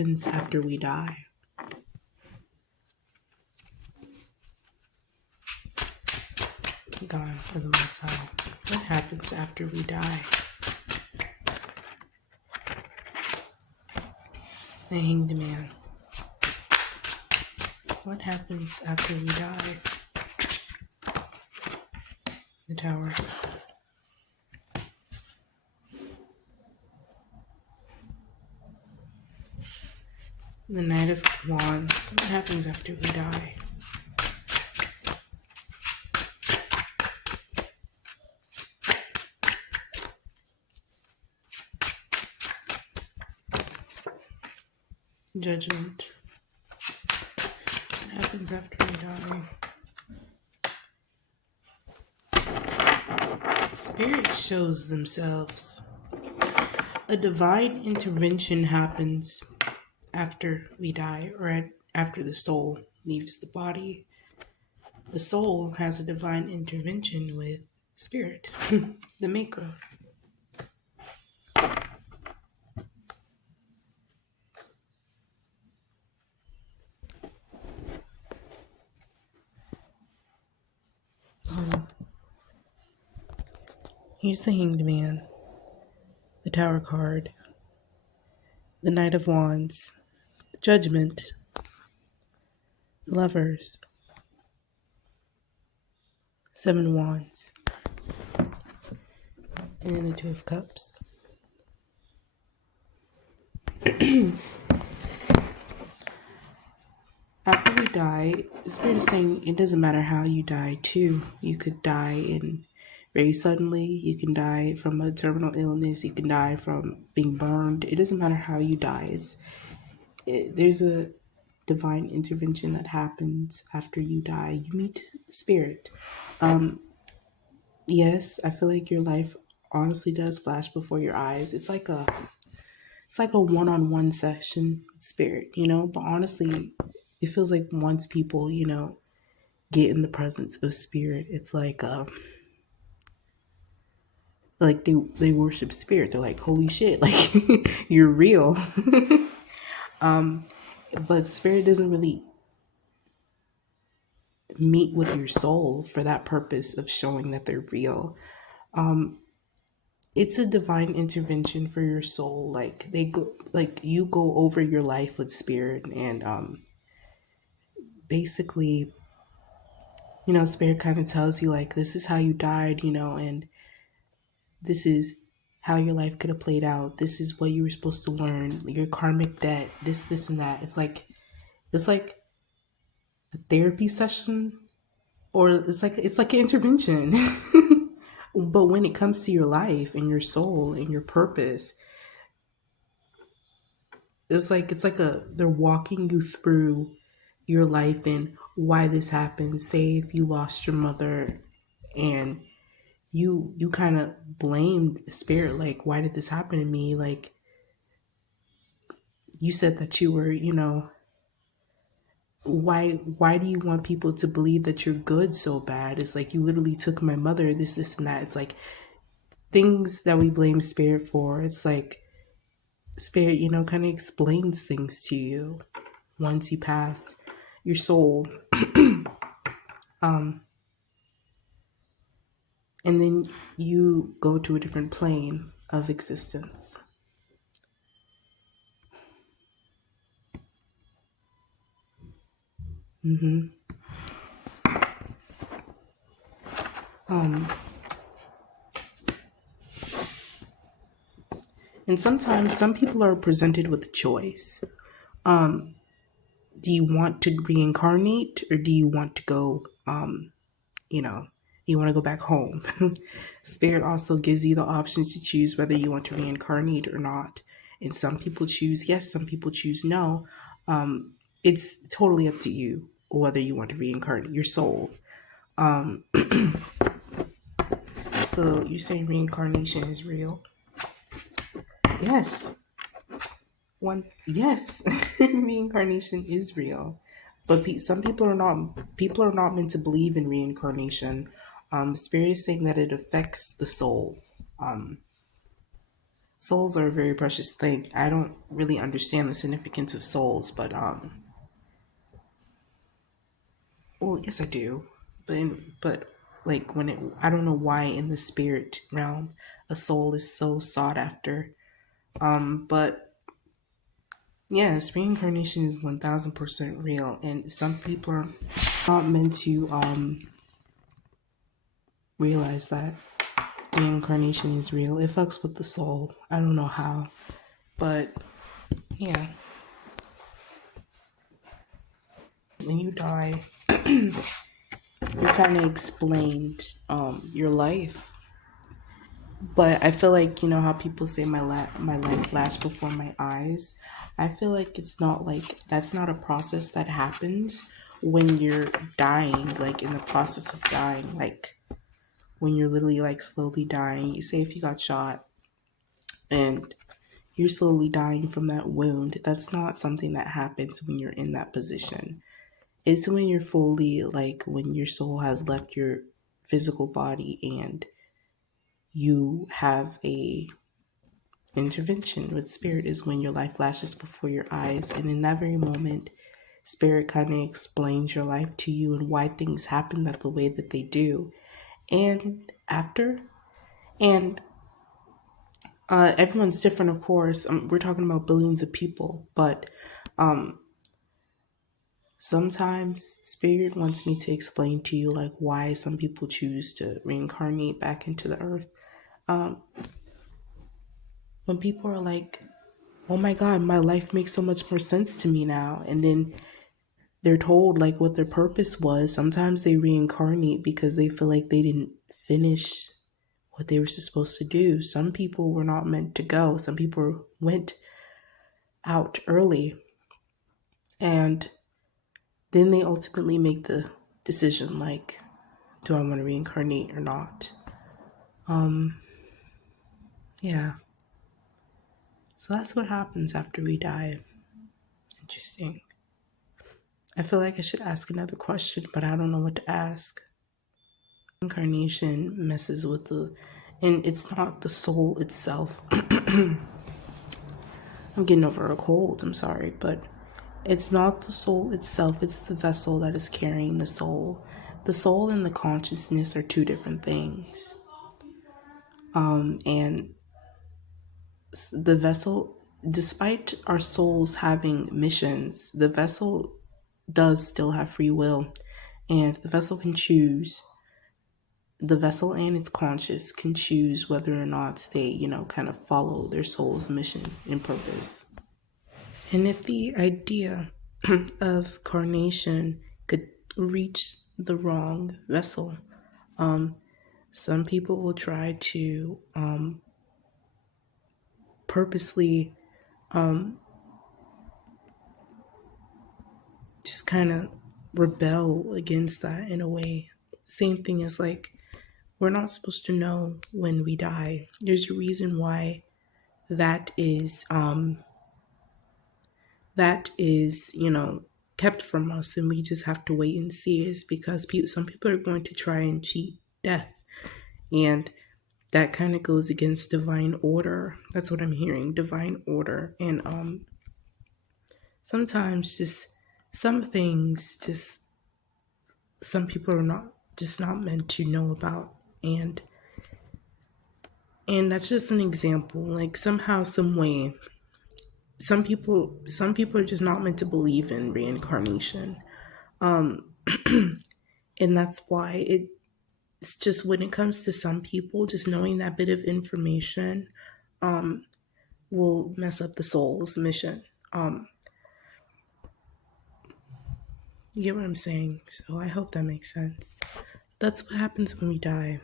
happens after we die? God for the Most High. What happens after we die? The Hanged Man. What happens after we die? The Tower. The Knight of Wands. What happens after we die? Judgment. What happens after we die? Spirit shows themselves. A divine intervention happens after we die, or after the soul leaves the body. The soul has a divine intervention with spirit, the maker. Here's the Hanged Man, the Tower card, the Knight of Wands, the Judgment, Lovers, Seven Wands, and then the Two of Cups. After we die, the Spirit is saying it doesn't matter how you die too. You could die very suddenly. You can die from a terminal illness. You can die from being burned. It doesn't matter how you die. There's a divine intervention that happens after you die. You meet spirit. Yes, I feel like your life honestly does flash before your eyes. It's like a one-on-one session with spirit, but honestly, it feels like once people, get in the presence of spirit, it's like they worship spirit. They're like, holy shit, like you're real. But spirit doesn't really meet with your soul for that purpose of showing that they're real. It's a divine intervention for your soul. You go over your life with spirit, and basically, spirit kind of tells you like, this is how you died, and this is how your life could have played out. This is what you were supposed to learn, your karmic debt, this and that. It's like a therapy session, or it's like an intervention. But when it comes to your life and your soul and your purpose, it's like they're walking you through your life and why this happened. Say if you lost your mother and you kind of blamed spirit, like, why did this happen to me? Like, you said that you were, why do you want people to believe that you're good so bad? It's like, you literally took my mother, this and that. It's like things that we blame spirit for. It's like spirit, kind of explains things to you once you pass your soul. And then you go to a different plane of existence. And sometimes some people are presented with a choice. Do you want to reincarnate, or do you want to go, you want to go back home? Spirit also gives you the option to choose whether you want to reincarnate or not. And some people choose yes, some people choose no. It's totally up to you whether you want to reincarnate your soul. So you're saying reincarnation is real? Yes. Yes, reincarnation is real, but some people are not. People are not meant to believe in reincarnation. Spirit is saying that it affects the soul. Souls are a very precious thing. I don't really understand the significance of souls, but well, yes, I do. But like when it, I don't know why in the spirit realm a soul is so sought after. But yes, reincarnation is 1000% real, and some people are not meant to realize that reincarnation is real. It fucks with the soul. I don't know how, but yeah, when you die, you kind of explained your life. But I feel like, you know how people say my life flashed before my eyes. I feel like it's not like that's not a process that happens when you're dying, like in the process of dying, like when you're literally like slowly dying. You say if you got shot and you're slowly dying from that wound, that's not something that happens when you're in that position. It's when you're fully, like when your soul has left your physical body and you have a intervention with spirit, is when your life flashes before your eyes, and in that very moment spirit kind of explains your life to you and why things happen that the way that they do. And after, and everyone's different, of course. We're talking about billions of people, but sometimes spirit wants me to explain to you like why some people choose to reincarnate back into the earth. When people are like, oh my god, my life makes so much more sense to me now, and then they're told like what their purpose was, sometimes they reincarnate because they feel like they didn't finish what they were supposed to do. Some people were not meant to go. Some people went out early, and then they ultimately make the decision like, do I want to reincarnate or not? Yeah. So that's what happens after we die. Interesting. I feel like I should ask another question, but I don't know what to ask. Incarnation messes with the, and it's not the soul itself. I'm getting over a cold, I'm sorry, but it's not the soul itself, it's the vessel that is carrying the soul. The soul and the consciousness are two different things. And the vessel, despite our souls having missions, the vessel does still have free will, and the vessel can choose. The vessel and its conscious can choose whether or not they, kind of follow their soul's mission and purpose. And if the idea of carnation could reach the wrong vessel, some people will try to purposely just kind of rebel against that in a way. Same thing as like, we're not supposed to know when we die. There's a reason why that is kept from us, and we just have to wait and see. Is because some people are going to try and cheat death, and that kind of goes against divine order. That's what I'm hearing, divine order. And sometimes just some things, just some people are not meant to know about. And that's just an example. Like somehow, some way, some people are just not meant to believe in reincarnation. And that's why it's just, when it comes to some people, just knowing that bit of information will mess up the soul's mission. You get what I'm saying? So I hope that makes sense. That's what happens when we die.